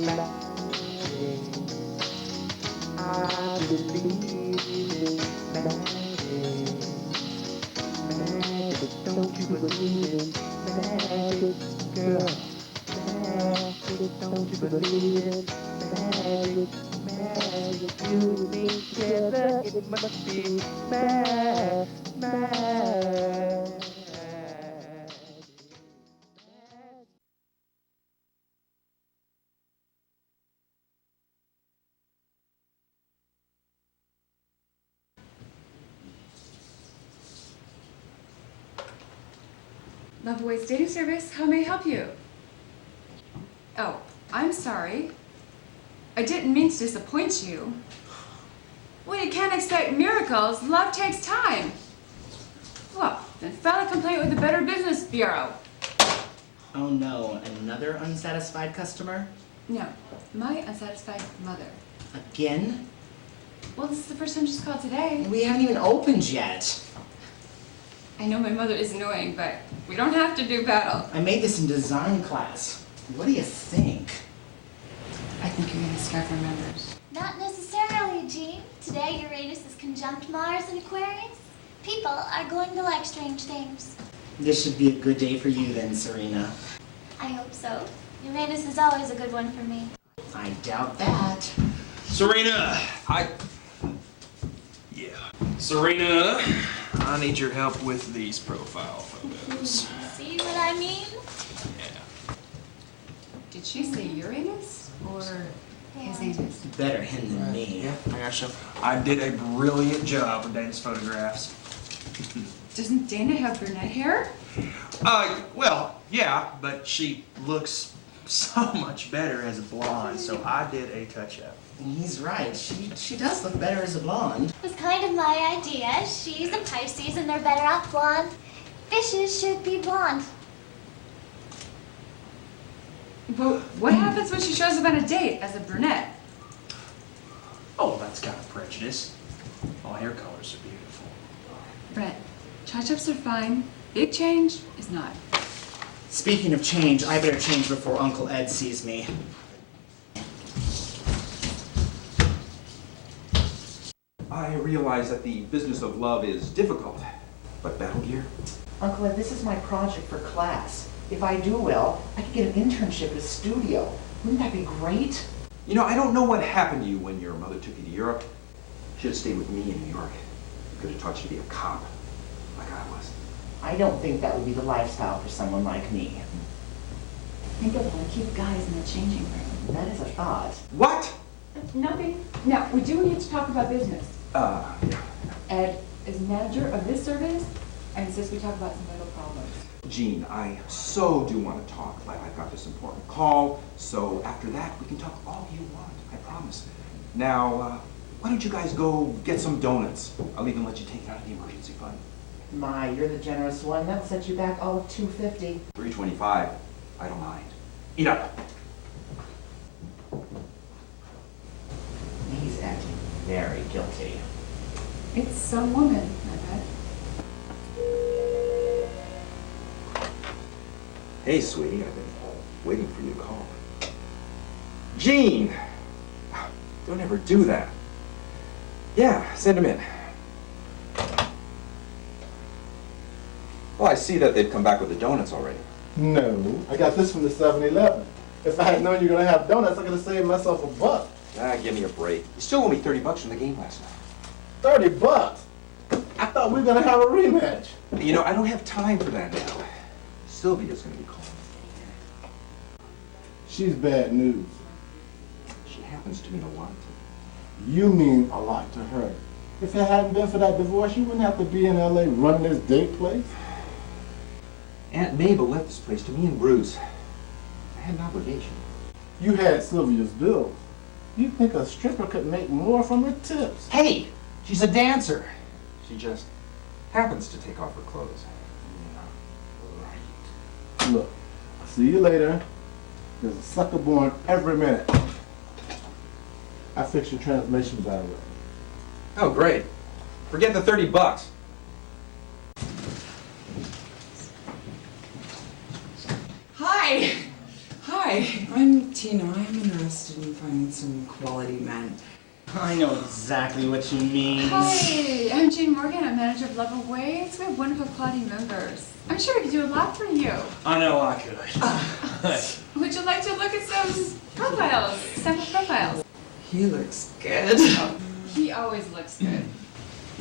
I believe in magic. Magic, don't you believe in magic, girl? Magic, don't you believe in magic? Magic, you and me together, it must be magic. Loveways Dating Service, how may I help you? Oh, I'm sorry. I didn't mean to disappoint you. Well, you can't expect miracles. Love takes time. Well, then file a complaint with the Better Business Bureau. Oh no, another unsatisfied customer? No, my unsatisfied mother. Again? Well, this is the first time she's called today. We haven't even opened yet. I know my mother is annoying, but we don't have to do battle. I made this in design class. What do you think? I think you're gonna scare our members. Not necessarily, Jean. Today Uranus is conjunct Mars in Aquarius. People are going to like strange things. This should be a good day for you then, Serena. I hope so. Uranus is always a good one for me. I doubt that. Serena, Serena, I need your help with these profile photos. See what I mean? Yeah. Did she say Uranus or his anus? Better him than me. Yeah, I got you. I did a brilliant job with Dana's photographs. Doesn't Dana have brunette hair? Well, yeah, but she looks so much better as a blonde, so I did a touch-up. He's right. She does look better as a blonde. It was kind of my idea. She's a Pisces and they're better off blonde. Fishes should be blonde. But what happens when she shows up on a date as a brunette? Oh, that's kind of prejudice. All hair colors are beautiful. Brett, touch-ups are fine. Big change is not. Speaking of change, I better change before Uncle Ed sees me. I realize that the business of love is difficult, but Battle Gear? Uncle Ed, this is my project for class. If I do well, I can get an internship at a studio. Wouldn't that be great? You know, I don't know what happened to you when your mother took you to Europe. You should have stayed with me in New York. I could have taught you to be a cop, like I was. I don't think that would be the lifestyle for someone like me. Think of it, keep guys in the changing room. That is a thought. What? Nothing. Now, we do need to talk about business. Yeah. Ed is manager of this service and insists we talk about some vital problems. Jean, I so do want to talk, but I've got this important call, so after that we can talk all you want, I promise. Now, why don't you guys go get some donuts? I'll even let you take it out of the emergency fund. My, you're the generous one. That'll set you back all of $250. $3.25. I don't mind. Eat up. He's acting very guilty. It's some woman, I bet. Hey, sweetie, I've been waiting for you to call. Jean! Don't ever do that. Yeah, send him in. Well, I see that they've come back with the donuts already. No, I got this from the 7-Eleven. If I had known you were gonna have donuts, I could have saved myself $1. Ah, give me a break. You still owe me $30 from the game last night. $30? I thought we were gonna have a rematch. You know, I don't have time for that now. Sylvia's gonna be calling. She's bad news. She happens to mean a lot to me. You mean a lot to her. If it hadn't been for that divorce, you wouldn't have to be in LA running this date place. Aunt Mabel left this place to me and Bruce. I had an obligation. You had Sylvia's bills. You think a stripper could make more from her tips? Hey, she's a dancer. She just happens to take off her clothes. Look, see you later. There's a sucker born every minute. I fixed your translation, by the way. Oh, great. Forget the $30. Hi. Hi, I'm Tina. I'm a nurse. find some quality men. I know exactly what you mean. Hi, I'm Jean Morgan. I'm manager of Love Awaits. We have wonderful quality members. I'm sure we could do a lot for you. I know I could. Would you like to look at some profiles, sample profiles? He looks good. He always looks good.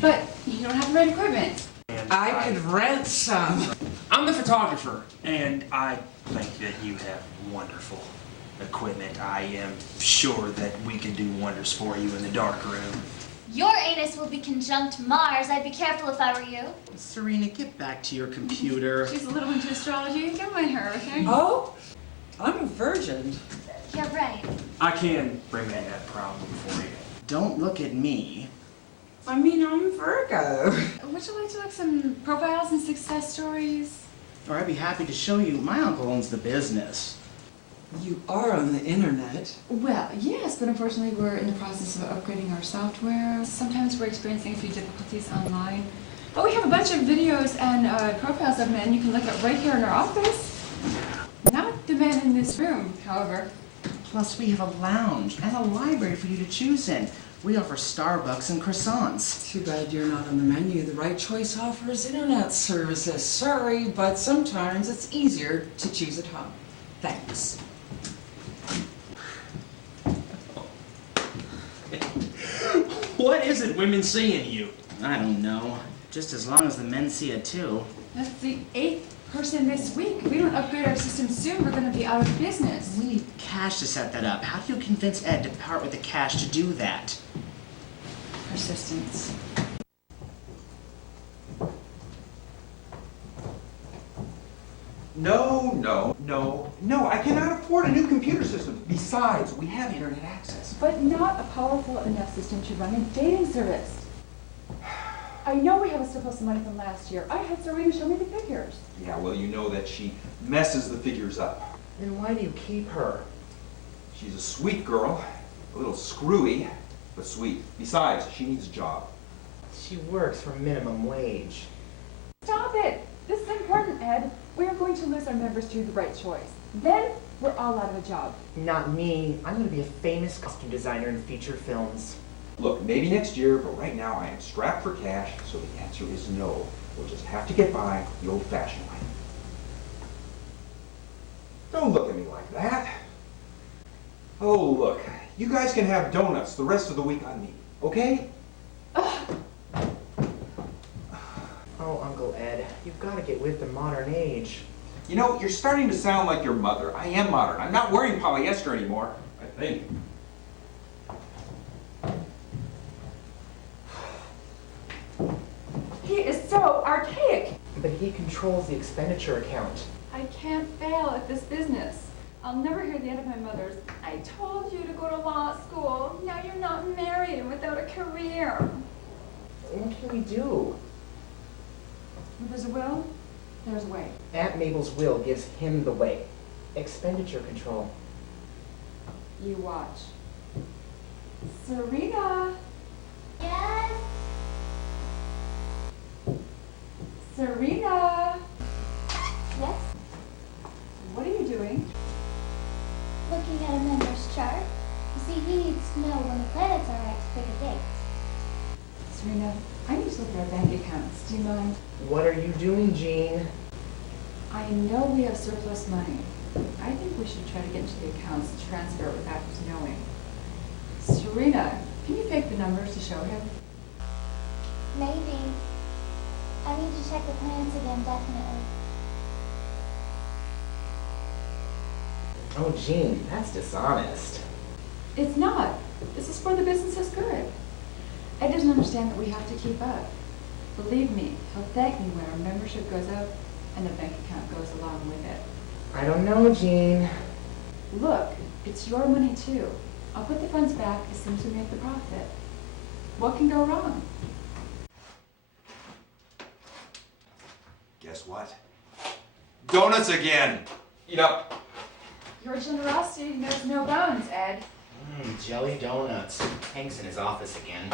But you don't have the right equipment. I could rent some. I'm the photographer, and I think that you have wonderful equipment. I am sure that we can do wonders for you in the dark room. Your anus will be conjunct Mars. I'd be careful if I were you. Serena, get back to your computer. She's a little into astrology. Don't mind her, okay? Oh, I'm a virgin. Yeah, right. I can bring that problem for you. Don't look at me. I mean, I'm Virgo. Would you like to look some profiles and success stories? Or I'd be happy to show you. My uncle owns the business. You are on the internet. Well, yes, but unfortunately we're in the process of upgrading our software. Sometimes we're experiencing a few difficulties online. But we have a bunch of videos and profiles of men you can look at right here in our office. Not the men in this room, however. Plus, we have a lounge and a library for you to choose in. We offer Starbucks and croissants. Too bad you're not on the menu. The Right Choice offers internet services. Sorry, but sometimes it's easier to choose at home. Thanks. What is it women see in you? I don't know. Just as long as the men see it too. That's the 8th person this week. If we don't upgrade our system soon, we're going to be out of business. We need cash to set that up. How do you convince Ed to part with the cash to do that? Persistence. No, I cannot afford a new computer system. Besides, we have internet access. But not a powerful enough system to run a dating service. I know we have a surplus of money from last year. I had Serena show me the figures. Yeah, well, you know that she messes the figures up. Then why do you keep her? She's a sweet girl, a little screwy, but sweet. Besides, she needs a job. She works for minimum wage. Stop it! This is important, Ed. We are going to lose our members to the Right Choice. Then we're all out of a job. Not me. I'm going to be a famous costume designer in feature films. Look, maybe next year, but right now I am strapped for cash, so the answer is no. We'll just have to get by the old-fashioned way. Don't look at me like that. Oh, look, you guys can have donuts the rest of the week on me, okay? Oh, Uncle Ed, you've got to get with the modern age. You know, you're starting to sound like your mother. I am modern. I'm not wearing polyester anymore, I think. He is so archaic. But he controls the expenditure account. I can't fail at this business. I'll never hear the end of my mother's, I told you to go to law school. Now you're not married and without a career. What can we do? If there's a will, there's a way. Aunt Mabel's will gives him the way. Expenditure control. You watch. Serena! Yes? Serena! Yes? What are you doing? Looking at a member's chart. You see, he needs to know when the planets are right to pick a date. Serena, I need to look at our bank accounts. Do you mind? What are you doing, Jean? I know we have surplus money. I think we should try to get into the accounts and transfer it without his knowing. Serena, can you fake the numbers to show him? Maybe. I need to check the plans again, definitely. Oh, Jean, that's dishonest. It's not. This is for the business's good. Ed doesn't understand that we have to keep up. Believe me, he'll thank me when our membership goes up and the bank account goes along with it. I don't know, Jean. Look, it's your money too. I'll put the funds back as soon as we make the profit. What can go wrong? Guess what? Donuts again! Eat up. Your generosity knows no bounds, Ed. Jelly donuts. Hank's in his office again.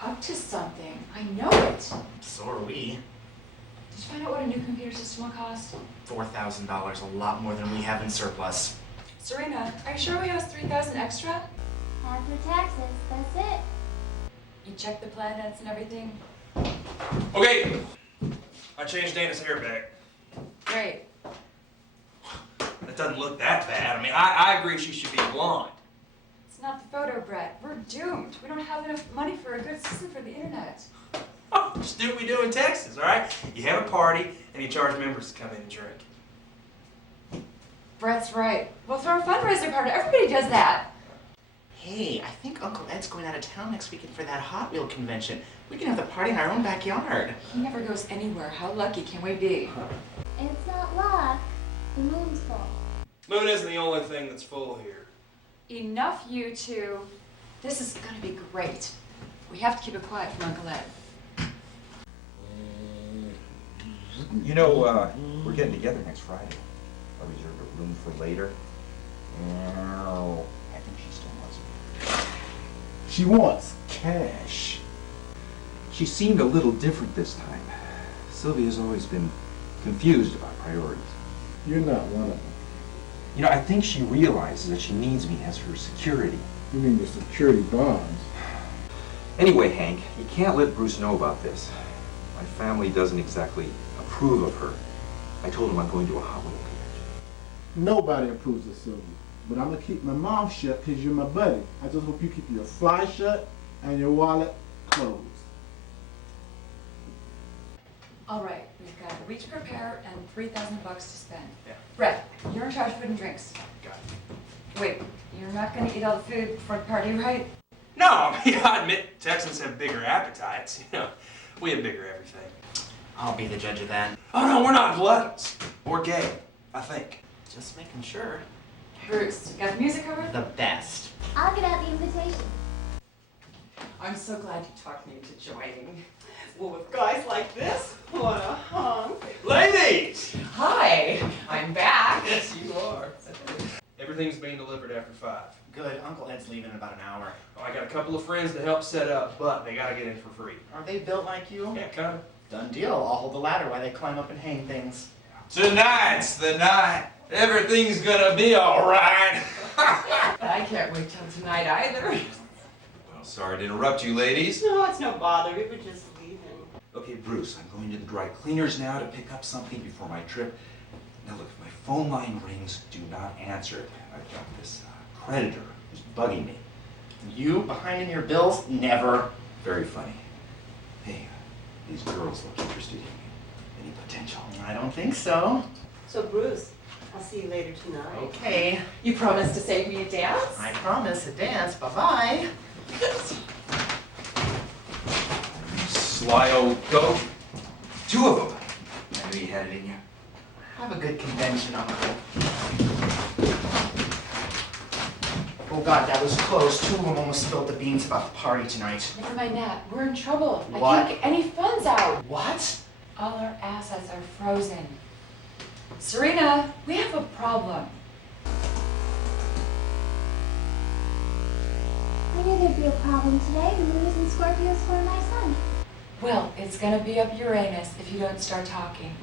Up to something. I know it. So are we. Did you find out what a new computer system will cost? $4,000, a lot more than we have in surplus. Serena, are you sure we have $3,000 extra? After taxes, that's it. You checked the planets and everything? Okay, I changed Dana's hair back. Great. That doesn't look that bad. I mean, I agree she should be blonde. It's not the photo, Brett. We're doomed. We don't have enough money for a good system for the internet. Just do what we do in Texas, all right? You have a party and you charge members to come in and drink. Brett's right. We'll throw a fundraiser party. Everybody does that. Hey, I think Uncle Ed's going out of town next weekend for that Hot Wheel convention. We can have the party in our own backyard. He never goes anywhere. How lucky can we be? It's not luck. The moon's full. Moon isn't the only thing that's full here. Enough, you two. This is gonna be great. We have to keep it quiet from Uncle Ed. You know, we're getting together next Friday. I reserved a room for later. No, I think she still wants me. She wants cash. She seemed a little different this time. Sylvia's always been confused about priorities. You're not one of them. You know, I think she realizes that she needs me as her security. You mean your security bonds? Anyway, Hank, you can't let Bruce know about this. My family doesn't exactly approve of her. I told him I'm going to a Hot Wheel convention. Nobody approves of Sylvia. But I'm gonna keep my mouth shut because you're my buddy. I just hope you keep your fly shut and your wallet closed. All right, we've got a week to prepare and $3,000 to spend. Yeah. Brett, you're in charge of food and drinks. Got it. Wait, you're not gonna eat all the food before the party, right? No, I mean, I admit Texans have bigger appetites. You know, we have bigger everything. I'll be the judge of that. Oh no, we're not gluttons. Or gay, I think. Just making sure. Bruce, you got the music covered? The best. I'll get out the invitation. I'm so glad you talked me into joining. Well, with guys like this, what a hunk. Ladies! Hi, I'm back. Yes, you are. Everything's being delivered after 5. Good. Uncle Ed's leaving in about an hour. Oh, I got a couple of friends to help set up, but they gotta get in for free. Are they built like you? Yeah, kinda. Done deal. I'll hold the ladder while they climb up and hang things. Tonight's the night. Everything's gonna be all right. I can't wait till tonight either. Well, sorry to interrupt you, ladies. No, it's no bother. We were just leaving. Okay, Bruce, I'm going to the dry cleaners now to pick up something before my trip. Now look, if my phone line rings, do not answer it. I've got this creditor who's bugging me. You behind in your bills? Never. Very funny. Hey, these girls look interested in you. Any potential? I don't think so. So, Bruce, I'll see you later tonight. Okay. You promised to save me a dance? I promise a dance. Bye-bye. Sly old goat. 2 of them. I knew you had it in you. Have a good convention, Uncle. Oh God, that was close. 2 of them almost spilled the beans about the party tonight. Never mind that. We're in trouble. I What? can't get any funds out. What? All our assets are frozen. Serena, we have a problem. I knew there'd be a problem today. The moon is in Scorpio for my son. Well, it's gonna be up Uranus if you don't start talking.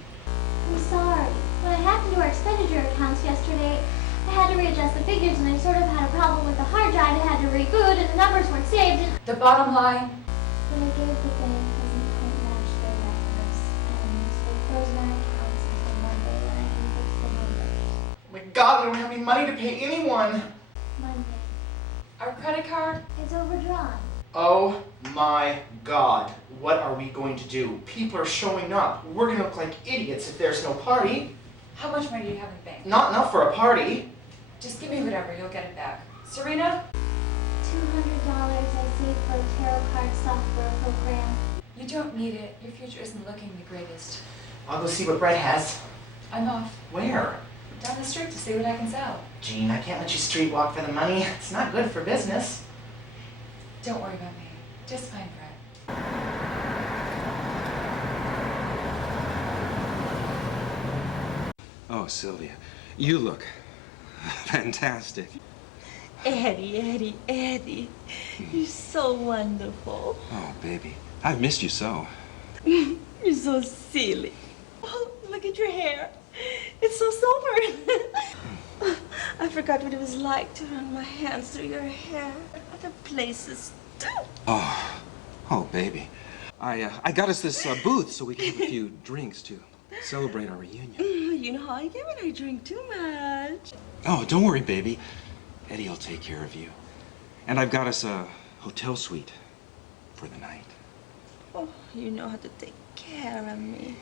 I'm sorry. When I hacked into our expenditure accounts yesterday, I had to readjust the figures and I sort of had a problem with the hard drive. I had to reboot and the numbers weren't saved. And The bottom line, what I gave the bank doesn't quite match their records. And they've frozen our accounts until Monday when I can fix the numbers. Oh my God, we don't have any money to pay anyone. Monday. our credit card, It's overdrawn. Oh my God. What are we going to do? People are showing up. We're gonna look like idiots if there's no party. how much money do you have in the bank? Not enough for a party. Just give me whatever, you'll get it back. Serena, $200 I saved for a tarot card software program. you don't need it. Your future isn't looking the greatest. I'll go see what Brett has. I'm off. Where? Down the street to see what I can sell. Gene, I can't let you street walk for the money. It's not good for business. Don't worry about me. Just find Brett. Oh, Sylvia, you look fantastic. Eddie, you're so wonderful. Oh, baby, I've missed you so. You're so silly. Oh, look at your hair. It's so silver. I forgot what it was like to run my hands through your hair. Other places too. Oh, baby. I got us this booth so we can have a few drinks to celebrate our reunion. You know how I get when I drink too much. Oh, don't worry, baby. Eddie will take care of you. And I've got us a hotel suite for the night. Oh, you know how to take care of me.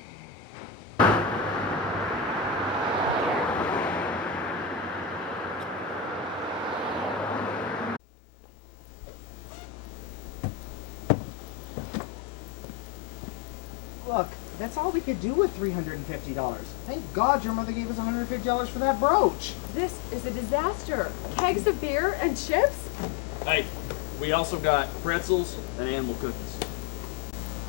Look, that's all we could do with $350. Thank God your mother gave us $150 for that brooch. This is a disaster. Kegs of beer and chips? Hey, we also got pretzels and animal cookies.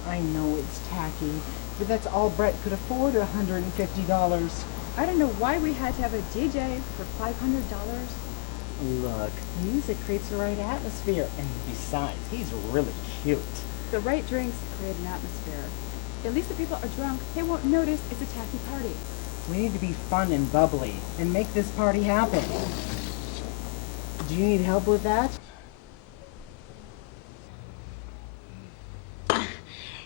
I know it's tacky, but that's all Brett could afford, $150. I don't know why we had to have a DJ for $500. Look, music creates the right atmosphere, and besides, he's really cute. The right drinks create an atmosphere. At least the people are drunk. They won't notice it's a tacky party. We need to be fun and bubbly, and make this party happen. Do you need help with that?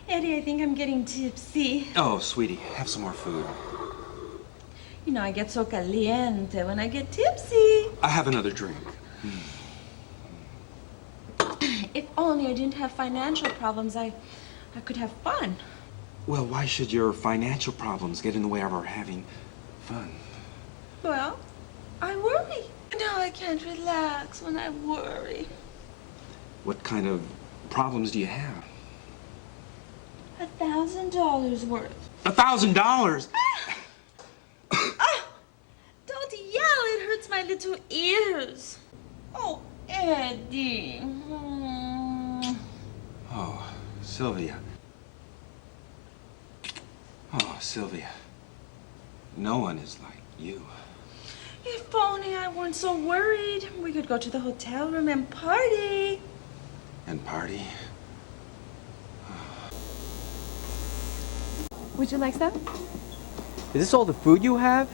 Eddie, I think I'm getting tipsy. Oh, sweetie, have some more food. You know, I get so caliente when I get tipsy. I have another drink. If only I didn't have financial problems, I could have fun. Well, why should your financial problems get in the way of our having fun? Well, I worry. No, I can't relax when I worry. What kind of problems do you have? $1,000 worth. $1,000? Don't yell, it hurts my little ears. Oh, Eddie. Oh, Sylvia. Oh, Sylvia. No one is like you. If only I weren't so worried. We could go to the hotel room and party. And party? Would you like some? Is this all the food you have?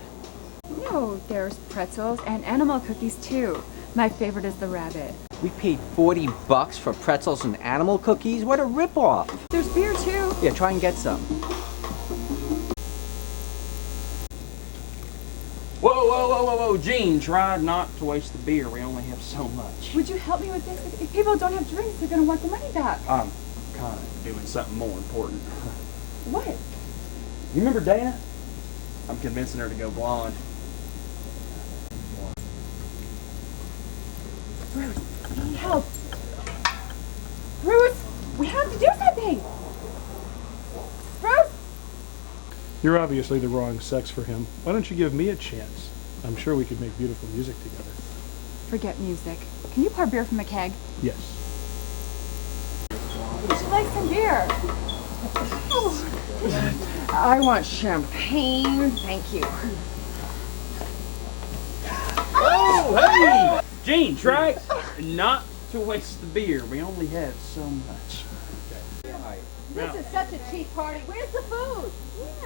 No, there's pretzels and animal cookies too. My favorite is the rabbit. We paid $40 for pretzels and animal cookies? What a ripoff! There's beer too. Yeah, try and get some. Whoa, Gene, try not to waste the beer. We only have so much. Would you help me with this? If people don't have drinks, they're gonna want the money back. I'm kind of doing something more important. What? You remember Dana? I'm convincing her to go blonde. Bruce, I need help. Bruce, we have to do something. Bruce? You're obviously the wrong sex for him. Why don't you give me a chance? I'm sure we could make beautiful music together. Forget music. Can you pour beer from a keg? Yes. Would you like some beer? I want champagne, thank you. Oh, hey! Gene, try not to waste the beer. We only have so much. This is such a cheap party. Where's the food?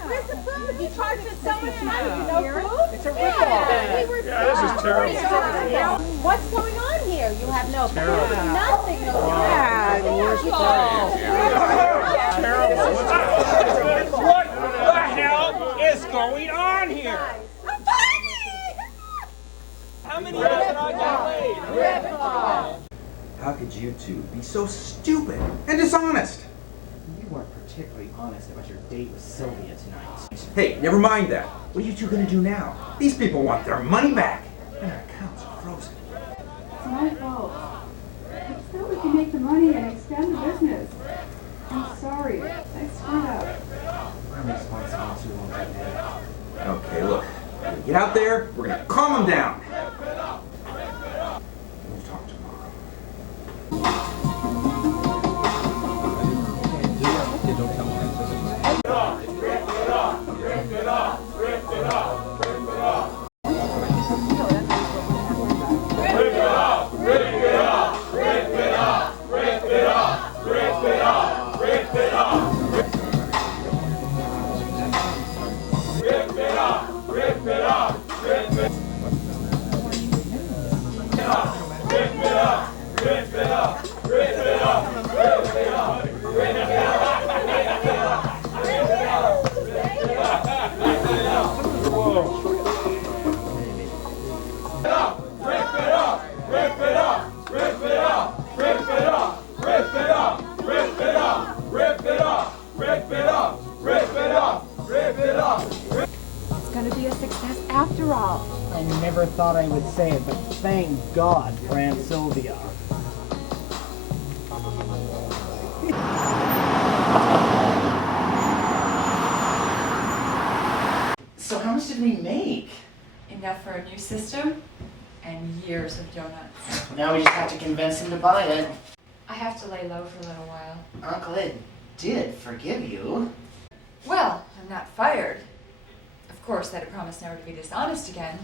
Where's the food? You charge us so much money for no food? It's a ripoff. Yeah, this is terrible. What's going on here? You have no food, nothing, no What the hell is going on here? How many have I got laid? How could you two be so stupid and dishonest? You weren't particularly honest about your date with Sylvia tonight. Hey, never mind that. What are you two gonna do now? These people want their money back. And their accounts are frozen. It's my fault. I thought we could make the money and extend the business. I'm sorry. I screwed up. I'm responsible too long for that. Okay, look. We're gonna get out there, we're gonna calm them down. We'll talk tomorrow. thought I would say it, but thank God for Aunt Sylvia. So how much did we make? Enough for a new system and years of donuts. Now we just have to convince him to buy it. I have to lay low for a little while. Uncle Ed did forgive you. Well, I'm not fired. Of course, I had a promise never to be dishonest again.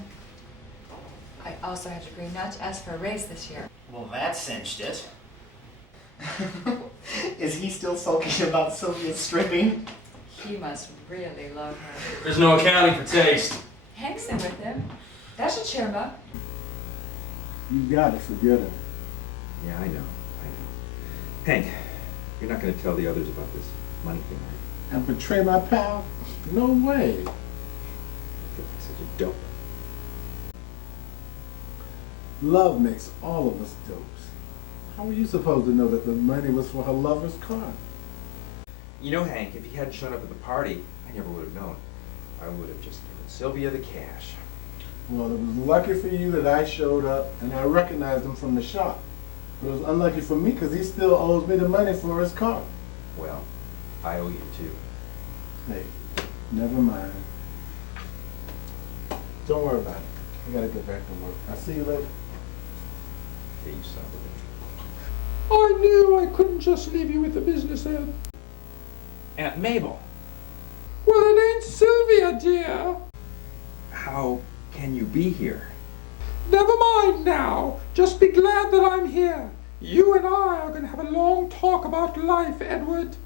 I also had to agree not to ask for a raise this year. Well, that cinched it. Is he still sulking about Sylvia stripping? He must really love her. There's no accounting for taste. Hank's in with him. That should cheer him up. You gotta forget her. Yeah, I know. Hank, you're not going to tell the others about this money thing, right? And betray my pal? No way. I feel like such a dope. Love makes all of us dopes. How were you supposed to know that the money was for her lover's car? You know, Hank, if he hadn't shown up at the party, I never would have known. I would have just given Sylvia the cash. Well, it was lucky for you that I showed up and I recognized him from the shop. But it was unlucky for me because he still owes me the money for his car. Well, I owe you too. Hey, never mind. Don't worry about it. I gotta get back to work. I'll see you later. Yeah, you son of a bitch. I knew I couldn't just leave you with the business, Ed. Aunt Mabel, Well, it ain't Sylvia, dear. how can you be here? Never mind now. Just be glad that I'm here. You and I are going to have a long talk about life, Edward.